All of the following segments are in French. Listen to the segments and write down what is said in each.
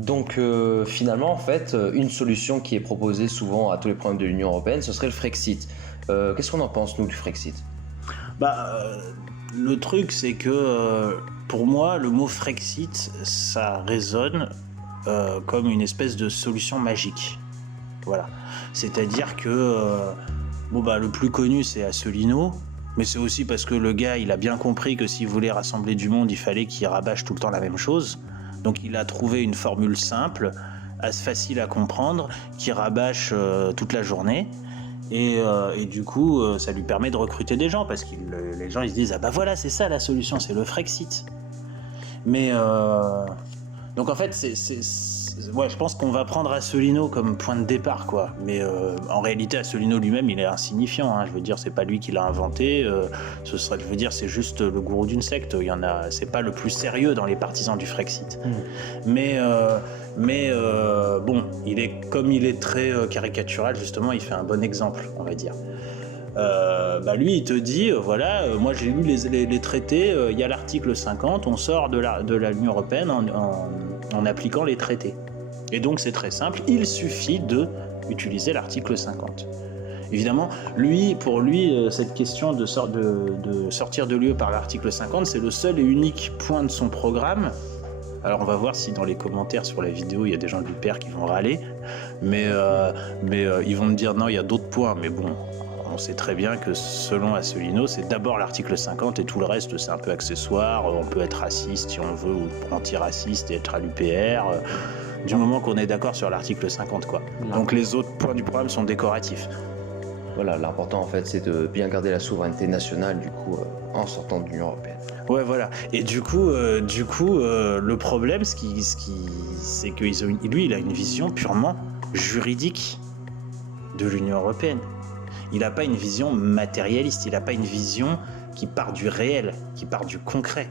Donc finalement, en fait, une solution qui est proposée souvent à tous les problèmes de l'Union européenne, ce serait le Frexit. Qu'est-ce qu'on en pense, nous, du Frexit? Le truc, c'est que pour moi, le mot Frexit, ça résonne comme une espèce de solution magique. Voilà. C'est-à-dire que le plus connu, c'est Asselineau. Mais c'est aussi parce que le gars, il a bien compris que s'il voulait rassembler du monde, il fallait qu'il rabâche tout le temps la même chose. Donc il a trouvé une formule simple, facile à comprendre, qui rabâche toute la journée. Et du coup, ça lui permet de recruter des gens, parce que les gens ils se disent « Ah bah voilà, c'est ça la solution, c'est le Frexit ». Mais donc en fait, je pense qu'on va prendre Asselineau comme point de départ, quoi. Mais en réalité, Asselineau lui-même, il est insignifiant. Hein. Je veux dire, c'est pas lui qui l'a inventé. C'est juste le gourou d'une secte. C'est pas le plus sérieux dans les partisans du Frexit. Mais comme il est très caricatural, justement, il fait un bon exemple, on va dire. Lui il te dit moi j'ai lu les traités, il y a l'article 50, on sort de l'Union européenne en appliquant les traités, et donc c'est très simple, il suffit de utiliser l'article 50. Évidemment, pour lui, cette question de sortir de l'UE par l'article 50, c'est le seul et unique point de son programme. Alors on va voir si dans les commentaires sur la vidéo il y a des gens de l'UPR qui vont râler, mais ils vont me dire non, il y a d'autres points, mais bon, on sait très bien que selon Asselineau, c'est d'abord l'article 50 et tout le reste c'est un peu accessoire. On peut être raciste si on veut, ou anti-raciste et être à l'UPR, du moment qu'on est d'accord sur l'article 50, quoi. Donc les autres points du programme sont décoratifs. Voilà, l'important en fait c'est de bien garder la souveraineté nationale du coup en sortant de l'Union européenne. Ouais, voilà. Et du coup, le problème, c'est que lui, il a une vision purement juridique de l'Union européenne. Il n'a pas une vision matérialiste, il n'a pas une vision qui part du réel, qui part du concret.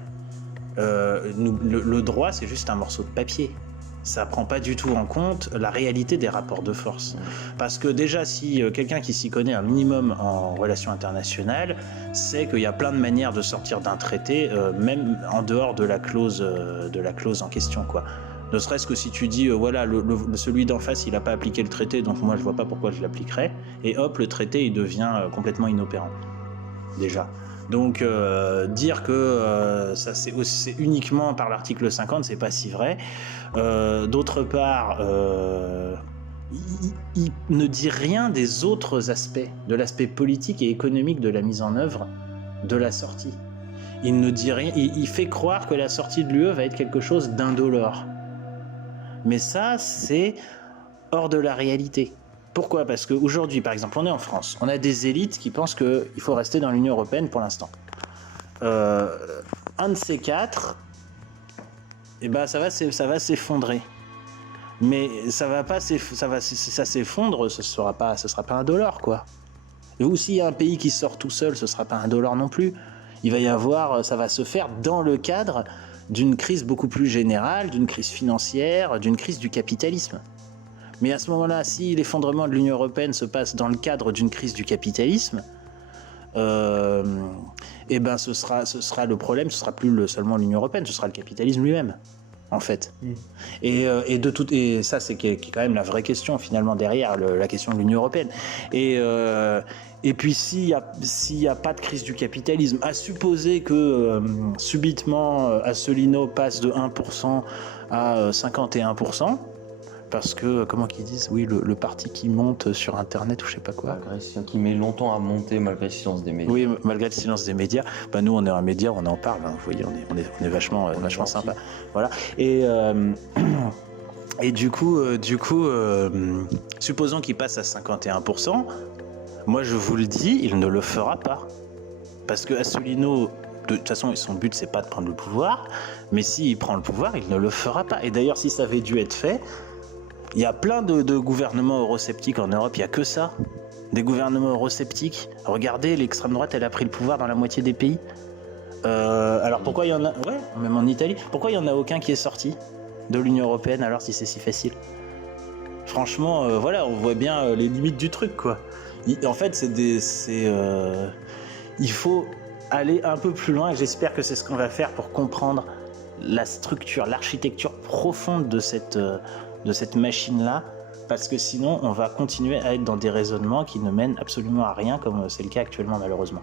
Le droit, c'est juste un morceau de papier. Ça prend pas du tout en compte la réalité des rapports de force. Parce que déjà, si quelqu'un qui s'y connaît un minimum en relations internationales sait qu'il y a plein de manières de sortir d'un traité, même en dehors de la clause en question, quoi. Ne serait-ce que si tu dis celui d'en face il n'a pas appliqué le traité, donc moi je vois pas pourquoi je l'appliquerais, et hop, le traité il devient complètement inopérant déjà. Donc dire que ça c'est uniquement par l'article 50, c'est pas si vrai. D'autre part, il ne dit rien des autres aspects, de l'aspect politique et économique de la mise en œuvre de la sortie. Il ne dit rien, il fait croire que la sortie de l'UE va être quelque chose d'indolore. Mais ça, c'est hors de la réalité. Pourquoi ? Parce qu'aujourd'hui, par exemple, on est en France, on a des élites qui pensent qu'il faut rester dans l'Union européenne pour l'instant. Un de ces quatre, ça va s'effondrer. Mais ça s'effondre, ce sera pas indolore, quoi. Ou s'il y a un pays qui sort tout seul, ce sera pas indolore non plus. Ça va se faire dans le cadre d'une crise beaucoup plus générale, d'une crise financière, d'une crise du capitalisme. Mais à ce moment-là, si l'effondrement de l'Union européenne se passe dans le cadre d'une crise du capitalisme, ce sera le problème, ce sera plus seulement l'Union européenne, ce sera le capitalisme lui-même, en fait. Et ça, c'est qui est quand même la vraie question finalement derrière la question de l'Union européenne. Et puis s'il y a pas de crise du capitalisme, à supposer que subitement Asselineau passe de 1% à 51%, parce que, comment qu'ils disent, oui, le parti qui monte sur Internet ou je sais pas quoi. Qui met longtemps à monter malgré le silence des médias. Oui, malgré le silence des médias. Nous, on est un média, on en parle, hein, vous voyez, on est vachement sympa. Voilà. Et du coup, supposons qu'il passe à 51%, moi je vous le dis, il ne le fera pas. Parce que Asselineau, de toute façon, son but c'est pas de prendre le pouvoir, mais s'il prend le pouvoir, il ne le fera pas. Et d'ailleurs, si ça avait dû être fait, il y a plein de gouvernements eurosceptiques en Europe, il n'y a que ça. Des gouvernements eurosceptiques. Regardez, l'extrême droite, elle a pris le pouvoir dans la moitié des pays. Alors pourquoi il y en a... Ouais, même en Italie. Pourquoi il n'y en a aucun qui est sorti de l'Union européenne alors si c'est si facile ? Franchement, on voit bien les limites du truc, quoi. En fait, il faut aller un peu plus loin, et j'espère que c'est ce qu'on va faire pour comprendre la structure, l'architecture profonde de cette machine-là, parce que sinon on va continuer à être dans des raisonnements qui ne mènent absolument à rien, comme c'est le cas actuellement malheureusement.